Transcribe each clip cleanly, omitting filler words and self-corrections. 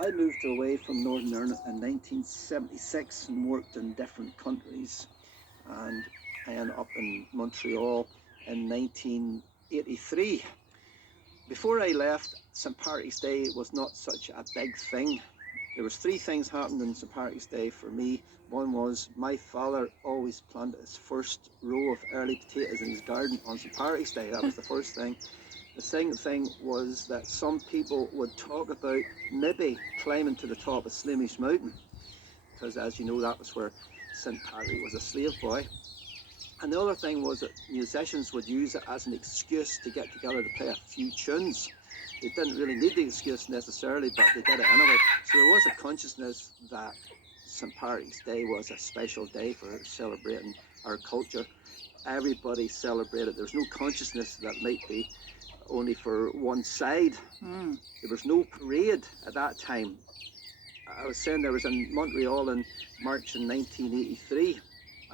I moved away from Northern Ireland in 1976 and worked in different countries, and I ended up in Montreal in 1983. Before I left, St. Patrick's Day was not such a big thing. There was three things happened on St. Patrick's Day for me. One was my father always planted his first row of early potatoes in his garden on St. Patrick's Day. That was the first thing. The second thing was that some people would talk about maybe climbing to the top of Slemish mountain, because as you know, that was where St. Patrick was a slave boy. And the other thing was that musicians would use it as an excuse to get together to play a few tunes. They didn't really need the excuse necessarily, but they did it anyway. So there was a consciousness that St. Patrick's Day was a special day for celebrating our culture. Everybody celebrated. There was no consciousness that might be only for one side. There was no parade at that time. I was saying there was in Montreal in March in 1983,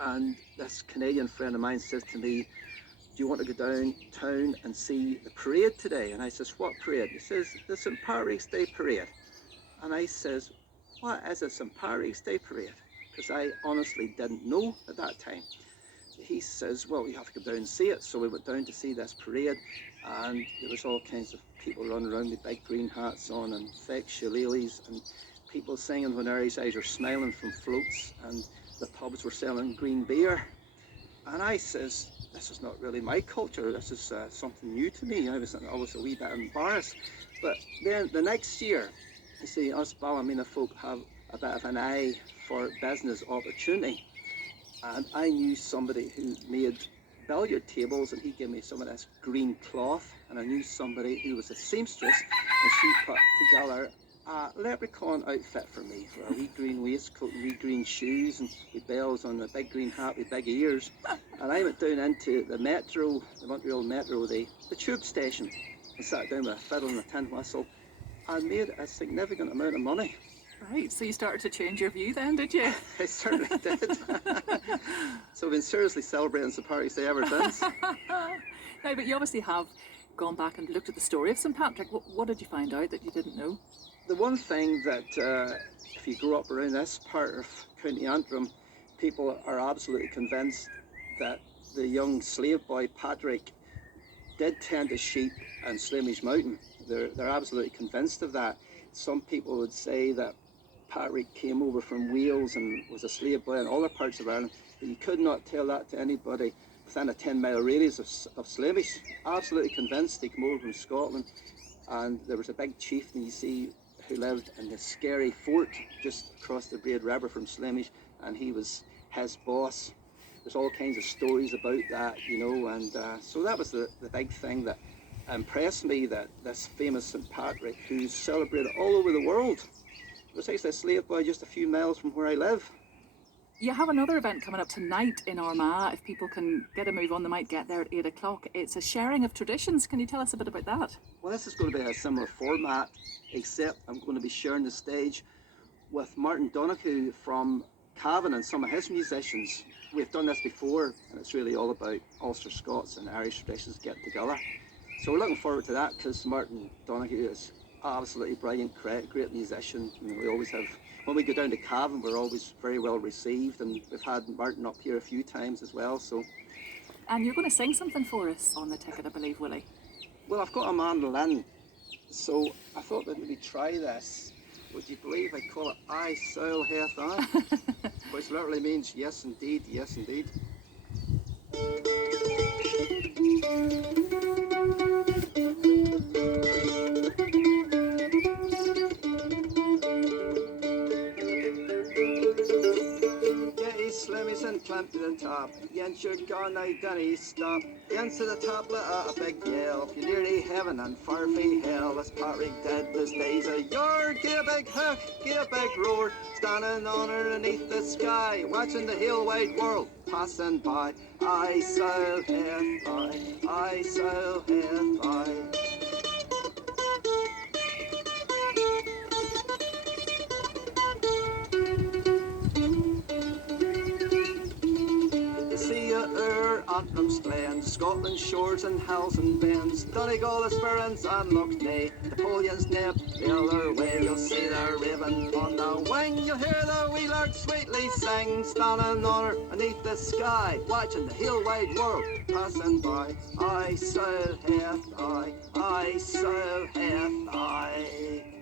and this Canadian friend of mine says to me, do you want to go downtown and see the parade today? And I says, what parade? He says, the St. Patrick's Day parade. And I says, what is a St. Patrick's Day parade? Because I honestly didn't know at that time. He says, well, you have to go down and see it. So we went down to see this parade, and there was all kinds of people running around with big green hats on and fake shillelaghs, and people singing when their eyes are smiling from floats, and the pubs were selling green beer. And I says, this is not really my culture, this is something new to me. I was a wee bit embarrassed. But then the next year, you see, us Ballymena folk have a bit of an eye for business opportunity. And I knew somebody who made billiard tables, and he gave me some of this green cloth. And I knew somebody who was a seamstress, and she put together a leprechaun outfit for me, for a wee green waistcoat and wee green shoes, and with bells on a big green hat with big ears. And I went down into the metro, the Montreal metro, the tube station, and sat down with a fiddle and a tin whistle, and made a significant amount of money. Right, so you started to change your view then, did you? I certainly did. So I've been seriously celebrating St. Patrick's Day ever since. Now, but you obviously have gone back and looked at the story of St. Patrick. What did you find out that you didn't know? The one thing that, if you grow up around this part of County Antrim, people are absolutely convinced that the young slave boy Patrick did tend to sheep on Slemish mountain. They're absolutely convinced of that. Some people would say that Patrick came over from Wales and was a slave boy in other parts of Ireland, but you could not tell that to anybody within a 10-mile radius of Slemish. Absolutely convinced he came over from Scotland, and there was a big chieftain, you see, who lived in the scary fort just across the Braid River from Slemish, and he was his boss. There's all kinds of stories about that, you know, and so that was the big thing that impressed me, that this famous St. Patrick, who's celebrated all over the world, was actually a slave boy just a few miles from where I live. You have another event coming up tonight in Armagh. If people can get a move on, they might get there at 8 o'clock. It's a sharing of traditions. Can you tell us a bit about that? Well, this is going to be a similar format, except I'm going to be sharing the stage with Martin Donoghue from Cavan and some of his musicians. We've done this before, and it's really all about Ulster Scots and Irish traditions getting together. So we're looking forward to that, because Martin Donoghue is absolutely brilliant, great musician. You know, we always have, when we go down to Cavan, we're always very well received, and we've had Martin up here a few times as well. So. And you're going to sing something for us on the ticket, I believe, Willie. Well, I've got a mandolin, so I thought that maybe try this. Would you believe I call it I Soul Hath I? Which literally means yes indeed, yes indeed. Slemish and climb to the top. Yen should go now, Danny stop. Yen to the top, let out a big yell. If you're nearly heaven and far from hell, as Patrick did this days a yard. Give a big hook, give a big roar, standing underneath the sky, watching the hill wide world passing by. I so hath I so hath I. Antrim's glens, Scotland's shores and hills and bends, Donegal, Esperance and Lough Neagh, Napoleon's neb, the other way, you'll see their raven on the wing. You'll hear the wee lark sweetly sing, standing on her beneath the sky, watching the whole wide world passing by. I so hath I so hath I.